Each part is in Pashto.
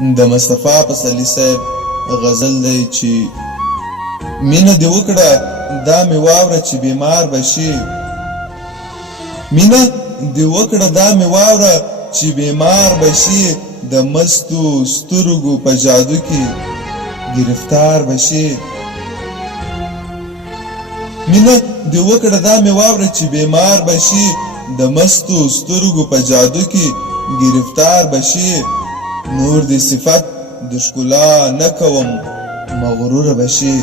د مصطفی پسرلي صاحب غزل دی چې مینه دې وکړه دا مې واوره چې بیمار به شي، مینه دې وکړه دا مې واوره چې بیمار به شي، د مستو سترګو په جادو کې گرفتار به شي. مینه دې وکړه دا مې واوره چې بیمار به شي، د مستو سترګو په جادو کې گرفتار به شي. نور دې صفت د ښکلا نه کوم مغرور به شي،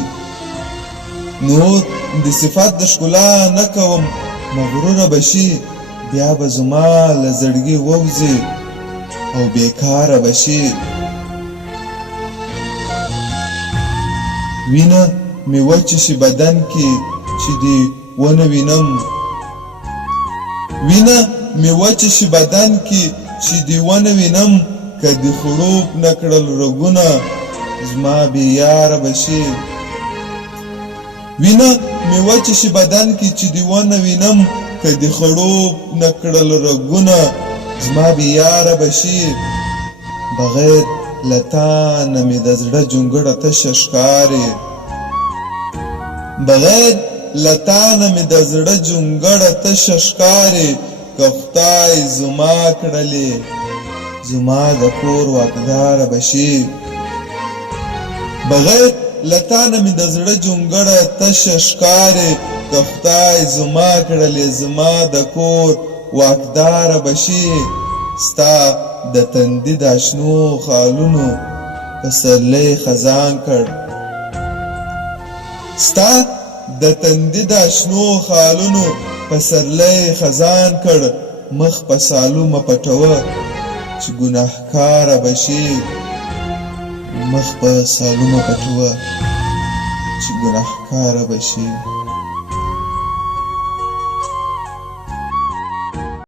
نور دې صفت د ښکلا نه کوم مغرور به شي. بیا به زما له زړګي ووځي او بیکاره به شي. وینه مې وچه شي بدن کې چې دې ونه وینم، وینه مې وچه شي بدن کې چې دې ونه وینم، که دې خړوب نه کړل رګونه زما بې یاره به شي. وینه مې وچه شي بدن کې چې دې ونه وینم، که دې خړوب نه کړل رګونه زما بې یاره به شي. بغیر له تا نه مې د زړه جونګړه تشه ښکاري، بغیر له تا نه مې د زړه جونګړه تشه ښکاري. که خدای زما کړلې زما د کور واکداره به شي. بغیر له تا نه مې د زړه جونګړه تشه ښکاري. که خدای زما کړلې زما د کور واکداره به شي. ستا د تندي د شنو خالونو پسرلی خزان کړ، ستا د تندي د شنو خالونو پسرلی خزان کړ. مخ په سالو مه پټوه چې ګناهکاره به شي، مخ په سالو مه پټوه چې ګناهکاره به شي.